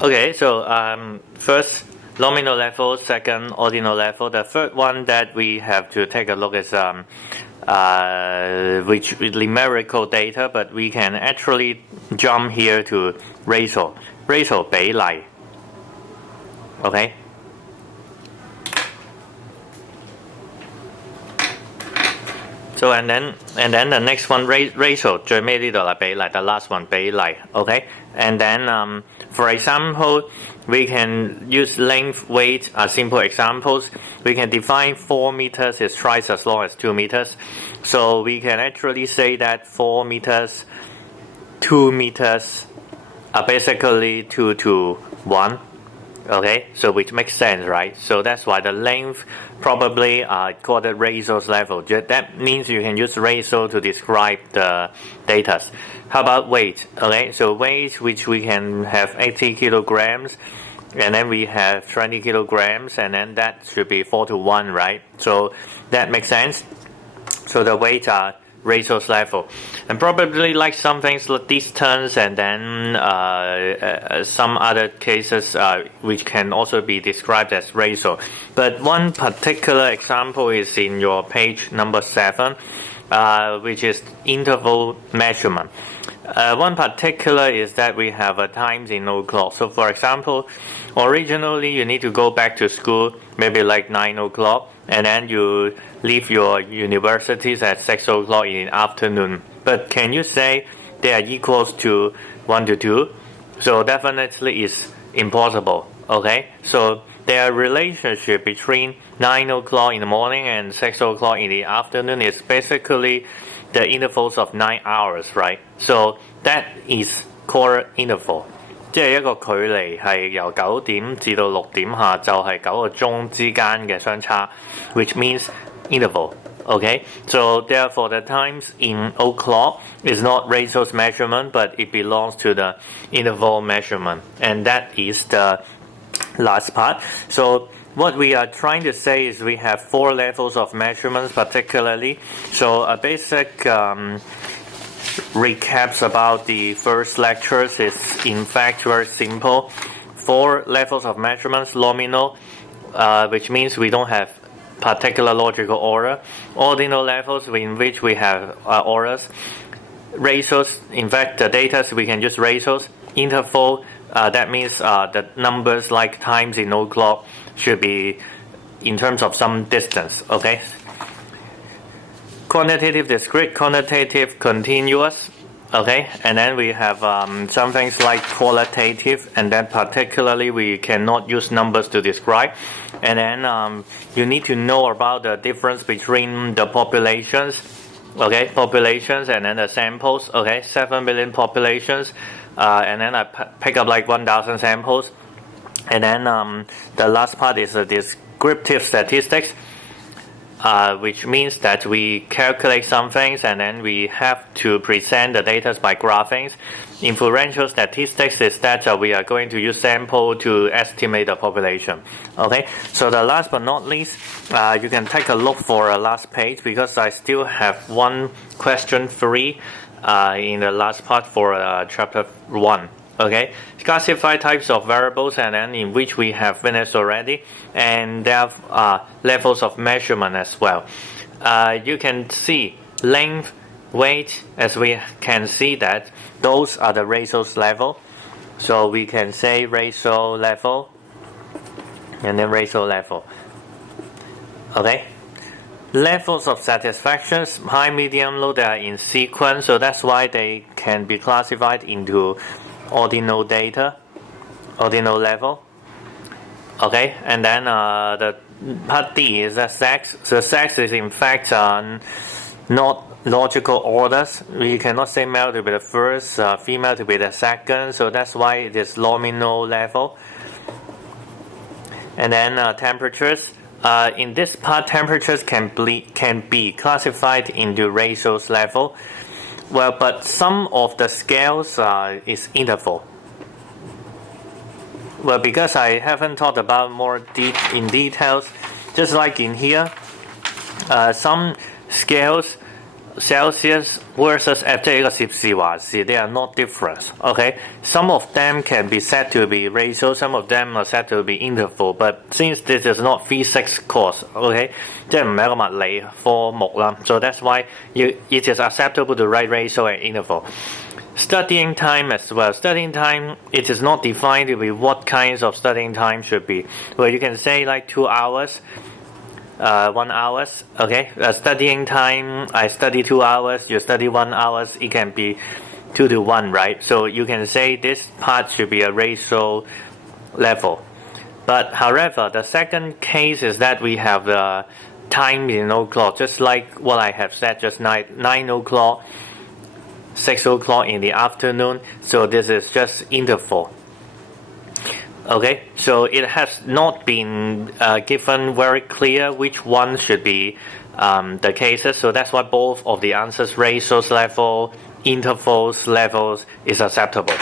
Okay, so first nominal level, second ordinal level. The third one that we have to take a look is which numerical data, but we can actually jump here to ratio 比例。Okay. So and then the next one ratio 最尾呢度啦比例 the last one 比例 okay and then for example we can use length weight as simple examples we can define 4 meters is twice as long as 2 meters so we can actually say that 4 meters 2 meters are basically 2 to 1 okay so which makes sense right so that's why the length probably called the ratios level that means you can use ratio to describe the data how about weight okay so weight which we can have 80 kilograms and then we have 20 kilograms and then that should be 4 to 1 right so that makes sense so the weight are ratios level and probably like some things like distance and then some other cases which can also be described as ratio but one particular example is in your page number 7 which is interval measurement one particular is that we have a times in o'clock so for example originally you need to go back to school maybe like 9 o'clock and then you leave your universities at 6 o'clock in the afternoon but can you say they are equals to 1 to 2 so definitely is impossible okay so their relationship between 9 o'clock in the morning and 6 o'clock in the afternoon is basically the intervals of 9 hours right so that is called interval 即係一個距離係由9點至到6點下晝係9個鐘之間嘅相差 which means interval okay so therefore the times in o'clock is not ratios measurement but it belongs to the interval measurement and that is the last part so what we are trying to say is we have 4 levels of measurements particularly so a basic recaps about the first lectures is in fact very simple 4 levels of measurements nominal which means we don't have particular logical order ordinal levels in which we have orders ratios in fact the data we can use ratios interval that means the numbers like times in o'clock should be in terms of some distance okay quantitative discrete quantitative continuous okay and then we have some things like qualitative and then particularly we cannot use numbers to describe and then you need to know about the difference between the populations okay populations and then the samples okay 7 million populations and then I pick up like 1,000 samples and then the last part is descriptive statistics which means that we calculate some things and then we have to present the data by graphings. Inferential statistics is that we are going to use sample to estimate the population. Okay, so the last but not least, you can take a look for a last page because I still have one question 3 in the last part for chapter 1. Okay, classify types of variables and then in which we have finished already and there are levels of measurement as well. You can see length, weight as we can see that those are the ratios level. So we can say ratio level and then ratio level. Okay. Levels of satisfactions, high, medium, low, they are in sequence so that's why they can be classified into ordinal data, ordinal level. Okay, and then the part D is the sex. The sex is in fact not logical orders. We cannot say male to be the first, female to be the second, so that's why it is nominal level. And then temperatures. In this part, temperatures can be classified into ratios level. Well, but some of the scales is interval. Well, because I haven't talked about more in details, just like in here, some scales Celsius versus F 即係一個攝氏華氏 they are not different. Okay, some of them can be said to be ratio, some of them are said to be interval. But since this is not physics course, okay, 即係唔係一個物理科目啦 so that's why it is acceptable to write ratio and interval. Studying time as well. Studying time, it is not defined with what kinds of studying time should be. Well, you can say like 2 hours, 1 hour. Okay, studying time, I study 2 hours, you study 1 hour. It can be 2 to 1, right? So you can say this part should be a ratio level. But however, the second case is that we have the time in o'clock, just like what I have said just 9 o'clock. 6 o'clock in the afternoon, so this is just interval. Okay, so it has not been given very clear which one should be the cases, so that's why both of the answers, ratios level, intervals levels, is acceptable.